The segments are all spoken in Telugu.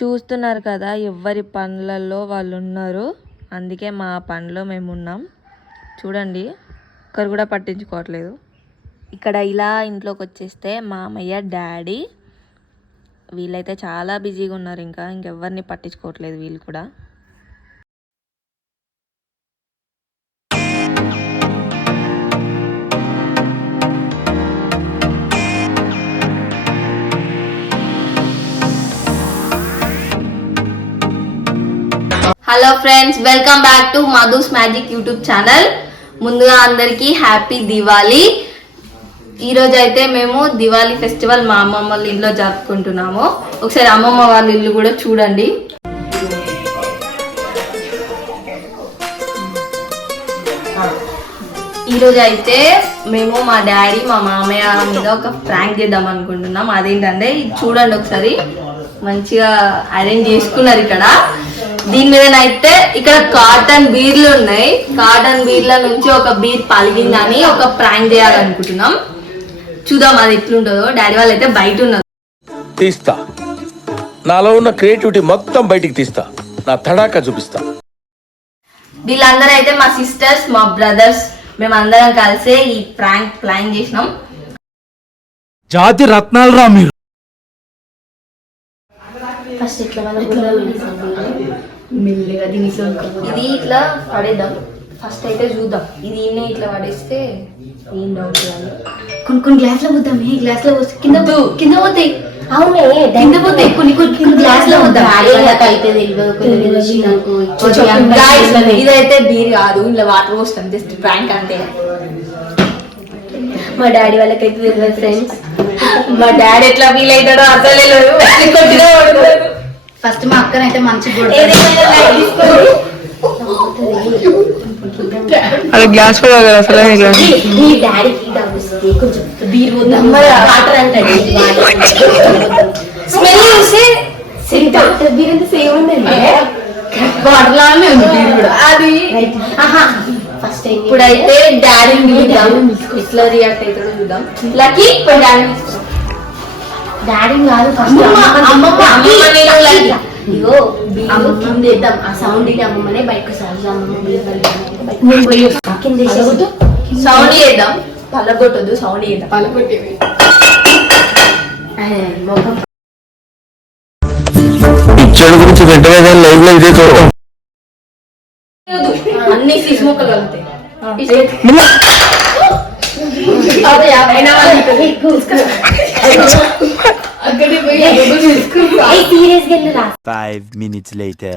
చూస్తున్నారు కదా, ఎవరి పనులలో వాళ్ళు ఉన్నారు. అందుకే మా పనిలో మేము ఉన్నాం. చూడండి, ఒకరు కూడా పట్టించుకోవట్లేదు. ఇక్కడ ఇలా ఇంట్లోకి వచ్చేస్తే మామయ్య, డాడీ వీళ్ళైతే చాలా బిజీగా ఉన్నారు. ఇంకెవరిని పట్టించుకోవట్లేదు వీళ్ళు కూడా. Hello friends, welcome back to Madhu's magic YouTube channel. ముందుగా అందరికీ హ్యాపీ దివాళీ. ఈరోజు అయితే మేము దివాళీ ఫెస్టివల్ మా అమ్మమ్మ వాళ్ళ ఇంట్లో జరుపుకుంటున్నాము. ఒకసారి అమ్మమ్మ వాళ్ళ ఇల్లు కూడా చూడండి. ఈరోజు అయితే మేము మా డాడీ మా మామయ్య మీద ఒక ప్రాంక్ చేద్దాం అనుకుంటున్నాం. అదేంటంటే ఇది చూడండి ఒకసారి, మంచిగా అరేంజ్ చేసుకున్నారు. ఇక్కడ దీని మీద అయితే ఇక్కడ కాటన్ బీర్లు ఉన్నాయి. కాటన్ బీర్ల నుంచి ఒక బీర్ పలిగిందని ఒక ప్రాంక్ చేయాలనుకుంటున్నాం. చూద్దాం అది ఎట్లుంటుందో. డాడీ వాళ్ళు అయితే బయట ఉన్నారు. తీస్తా, నాలో ఉన్న క్రియేటివిటీ మొత్తం బయటికి తీస్తా, నా తడాకా చూపిస్తా. వీళ్ళందరూ అయితే మా సిస్టర్స్, మా బ్రదర్స్, మేమందరం కలిసే ఈ ప్రాంక్ ప్లాన్ చేసినాం. జాతి రత్నాలు రా మీరు. ఫస్ట్ ఇట్లా మెల్లిగా దీంట్లో ఇది ఇట్లా పడేద్దాం. ఫస్ట్ అయితే చూద్దాం. ఇది ఇట్లా పడేస్తే ఏం డౌట్ కాదు. కొన్ని గ్లాస్ లో పోతాం. గ్లాస్ లో పోతే కింద పోతాయి. అవునే కింద పోతాయి. కొన్ని గ్లాస్ లో పోతాం. ఇదైతే బీర్ కాదు, ఇలా వాటర్ పోస్తాం. జస్ట్ ప్రాంక్ అంతే. మా డాడీ వాళ్ళకైతే తెలియదు ఫ్రెండ్స్. మా డాడీ ఎట్లా ఫీల్ అవుతాడో అసలు. ఫస్ట్ మా అక్కనైతే మంచిగా అది గ్లాస్ కూడా అసలు డాడీకి కొంచెం బీర్ వాటర్ అంటే స్మెల్ చూసి బీర్ అంతా సేమ్ ఉందండి. వాటర్ లాగానే ఉంది బీర్ కూడా. అది ఫస్ట్ ఇప్పుడైతే డాడీని చూద్దాం, ఇట్లా రియాక్ట్ అవుతాడో చూద్దాం. లక్కీ డాడీ కాదు ఫస్ట్ ఇగో అమ్మమ్మ చేద్దాం. ఆ సౌండ్ ఇది అమ్మమ్మనే బయటకు సౌండ్ చేద్దాం. పలగొట్టద్దు, సౌండ్ చేద్దాం. పలకొట్టేవి గురించి వెంటనే లైవ్ లో ఇదే చూడడం. అన్ని సీస్ మొక్కలు వెళ్తాయి. Five minutes later.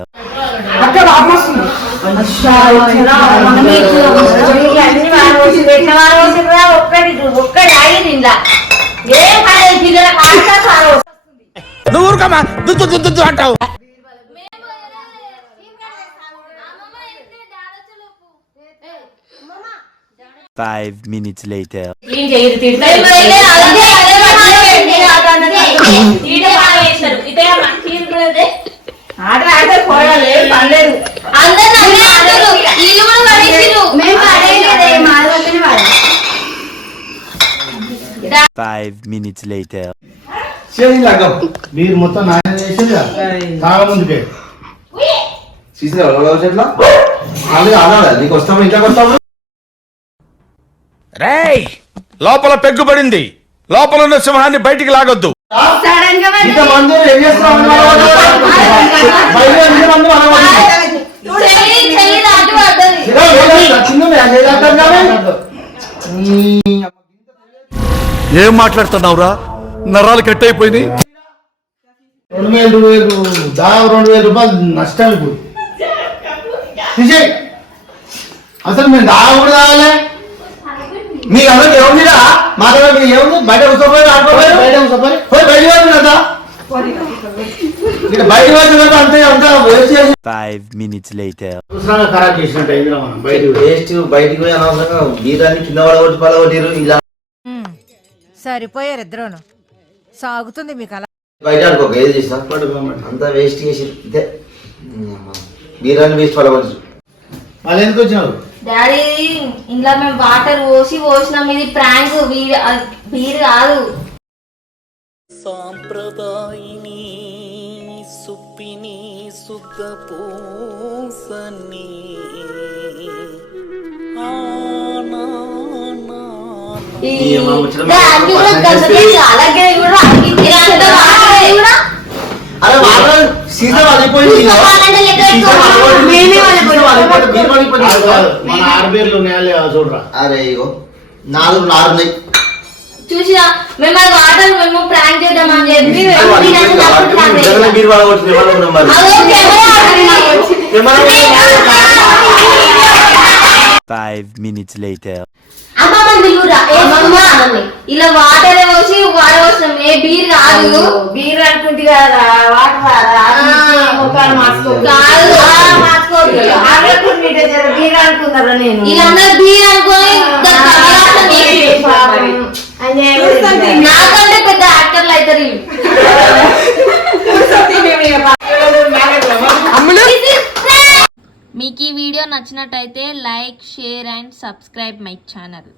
నువ్వు ఊరుకోమా, దుద్దు దుద్దు దుద్దు అంటావు. 5 minutes later. Five minutes later. మీరు మొత్తం నాయన చేసేది తాగా ముందుకే నీకు వస్తాము ఇంట్లోకి వస్తాము. రేయ్, లోపల పెగ్గుపడింది. లోపల ఉన్న సింహాన్ని బయటికి లాగొద్దు. ఏం మాట్లాడుతున్నావురా? నరాలు కట్ అయిపోయింది. 2,000 రూపాయలు నష్టాలు పోయి అసలు మేము దాగా కూడా తాగాలి. మీకు అందరికి ఏముందిరా? మాతో మీకు ఏముంది? బయట కూర్చోపోయి ఆడుకోపోయి బయట కూర్చోపోయి పోయి బయట వచ్చి కదా ఇక బయట వచ్చినట్టు అంతే అంతా వేస్ట్ చేసి 5 minutes later. ఖరాబ్ చేసినట్టు అయిందిరా మనం. బయటికి పోయి అనవసరంగా బీరాన్ని కింద పడగొట్టి పడగొట్టిరు. ఇలా సరిపోయారు ఇద్దరును. సాగుతుంది మీకు అలా. బయట ఆడుకోక ఏది చేసినా అంతా వేస్ట్ చేసి బీరాన్ని వేస్ట్ పడగొచ్చు. వాళ్ళు ఎందుకు వచ్చినారు? డాడీ ఇంట్లో మేము వాటర్ పోసినాం. ఇది ప్రాంక్, బీర్ కాదు. సాంప్రదాయిని సుప్పిని సుద్ద పూసని అరే వాళ్ళు సీజన్ వాళ్ళిపోయింది మన ఆర్బీర్లు ఉన్నాయా చూడరా. అరే ఇగో 4 ఉన్నాయి. చూసినా మేము అది వాటర్ మేము ప్రాంక్ చేద్దామని చెప్పి మీరు పడగొట్టింది ఎవరు ఉన్నాం మరి? 5 minutes later. ఇలా వాటర్ పోసి వాడవస్తాం. ఏ బీర్ కాదు, బీర్ అనుకుంటే కదా ముఖాలు మార్చుకోవద్దు బీర్ అనుకున్నారా నేను వీళ్ళందరూ బీర్ అనుకొని నాకంటే పెద్ద యాక్టర్లు అవుతారు వీళ్ళు. మీకు ఈ వీడియో నచ్చినట్టయితే like, share and subscribe my channel.